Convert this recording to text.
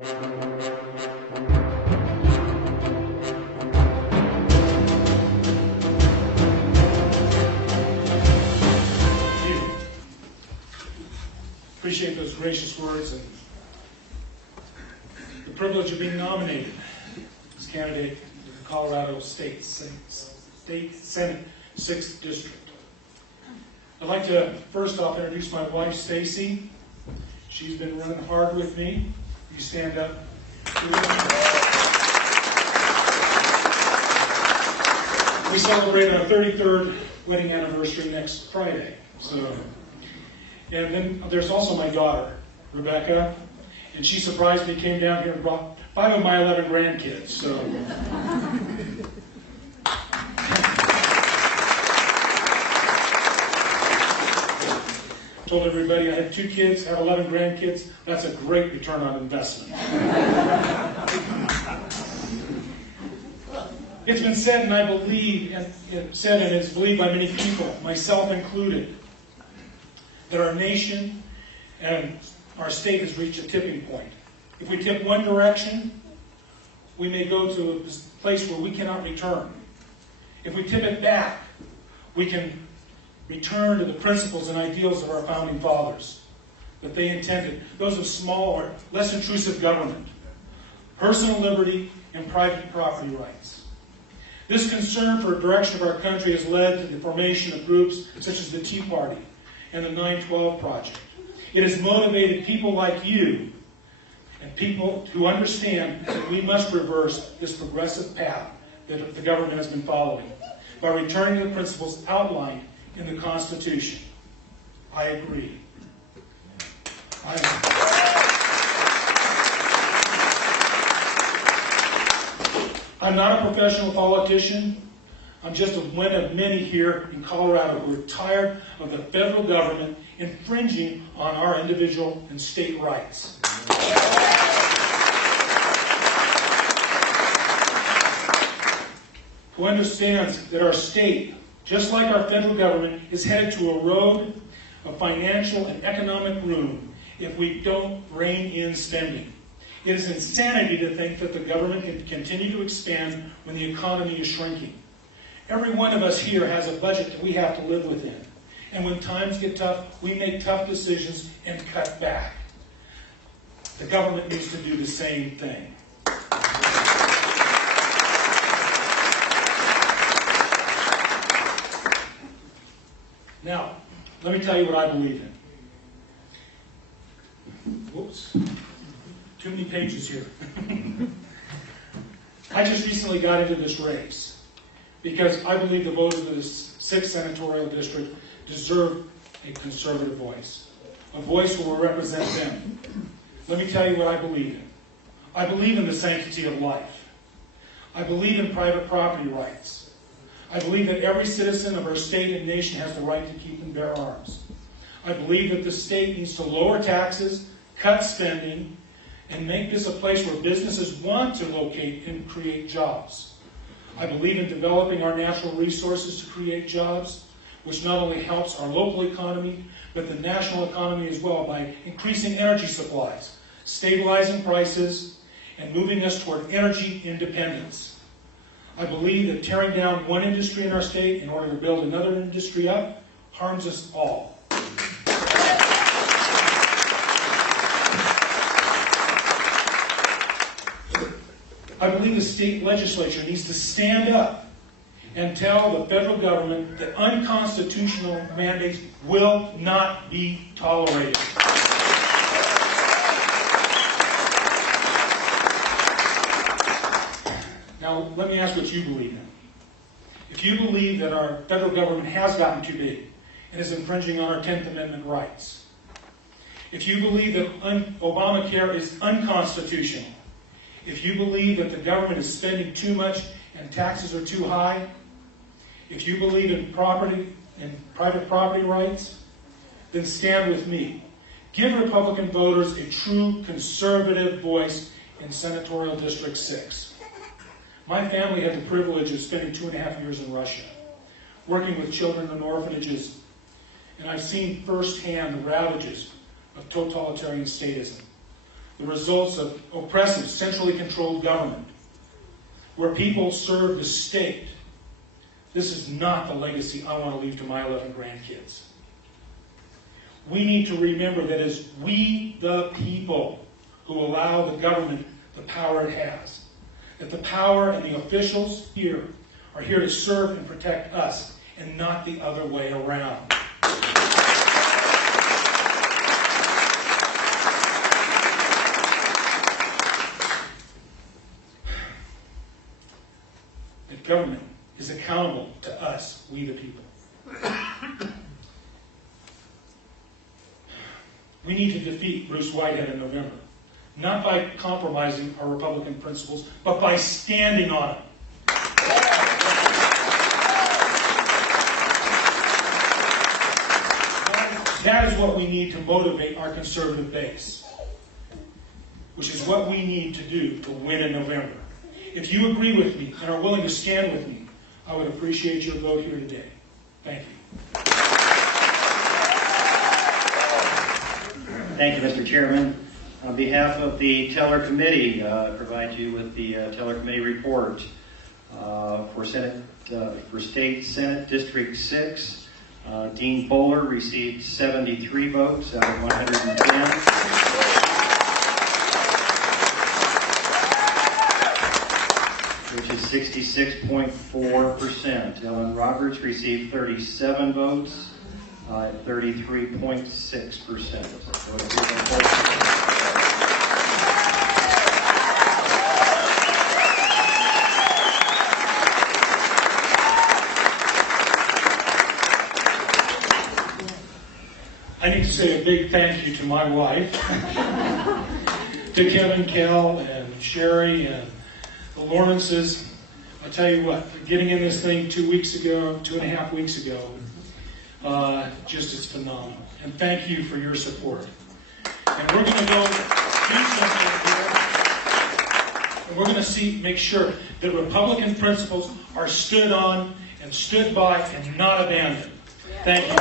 Appreciate those gracious words and the privilege of being nominated as candidate to the Colorado State Senate 6th District. I'd like to first off introduce my wife, Stacy. She's been running hard with me. You stand up. We celebrate our 33rd wedding anniversary next Friday. And then there's also my daughter, Rebecca, and she surprised me, came down here and brought 5 of my 11 grandkids. Told everybody I had 2 kids, have 11 grandkids. That's a great return on investment. It's been said, and I believe, and it's believed by many people, myself included, that our nation and our state has reached a tipping point. If we tip one direction, we may go to a place where we cannot return. If we tip it back, we can return to the principles and ideals of our founding fathers that they intended, those of smaller, less intrusive government, personal liberty, and private property rights. This concern for the direction of our country has led to the formation of groups such as the Tea Party and the 9/12 Project. It has motivated people like you and people who understand that we must reverse this progressive path that the government has been following by returning to the principles outlined in the Constitution. I agree. I'm not a professional politician. I'm just one of many here in Colorado who are tired of the federal government infringing on our individual and state rights. Who understands that our state, just like our federal government, is headed to a road of financial and economic ruin if we don't rein in spending. It is insanity to think that the government can continue to expand when the economy is shrinking. Every one of us here has a budget that we have to live within. And when times get tough, we make tough decisions and cut back. The government needs to do the same thing. Now, let me tell you what I believe in. Whoops. Too many pages here. I just recently got into this race because I believe the voters of this 6th senatorial district deserve a conservative voice. A voice who will represent them. Let me tell you what I believe in. I believe in the sanctity of life. I believe in private property rights. I believe that every citizen of our state and nation has the right to keep and bear arms. I believe that the state needs to lower taxes, cut spending, and make this a place where businesses want to locate and create jobs. I believe in developing our natural resources to create jobs, which not only helps our local economy, but the national economy as well by increasing energy supplies, stabilizing prices, and moving us toward energy independence. I believe that tearing down one industry in our state in order to build another industry up harms us all. I believe the state legislature needs to stand up and tell the federal government that unconstitutional mandates will not be tolerated. Now, let me ask what you believe in. If you believe that our federal government has gotten too big and is infringing on our 10th Amendment rights, if you believe that Obamacare is unconstitutional, if you believe that the government is spending too much and taxes are too high, if you believe in property and private property rights, then stand with me. Give Republican voters a true conservative voice in Senatorial District 6. My family had the privilege of spending 2.5 years in Russia, working with children in orphanages, and I've seen firsthand the ravages of totalitarian statism. the results of oppressive, centrally controlled government, where people serve the state. This is not the legacy I want to leave to my 11 grandkids. We need to remember that it's we, the people, who allow the government the power it has. That the power and the officials here are here to serve and protect us, and not the other way around. The government is accountable to us, we the people. We need to defeat Bruce Whitehead in November, not by compromising our Republican principles, but by standing on them. That is what we need to motivate our conservative base, which is what we need to do to win in November. If you agree with me and are willing to stand with me, I would appreciate your vote here today. Thank you. Thank you, Mr. Chairman. On behalf of the Teller Committee, I provide you with the Teller Committee report for State Senate District 6. Dean Boehler received 73 votes out of 110. Which is 66.4%. Ellen Roberts received 37 votes at 33.6%. I need to say a big thank you to my wife, to Kevin, Kel, and Sherry, and the Lawrences. I'll tell you what, getting in this thing 2.5 weeks ago, just it's phenomenal. And thank you for your support. And we're going to go do something here. And we're going to make sure that Republican principles are stood on and stood by and not abandoned. Thank you.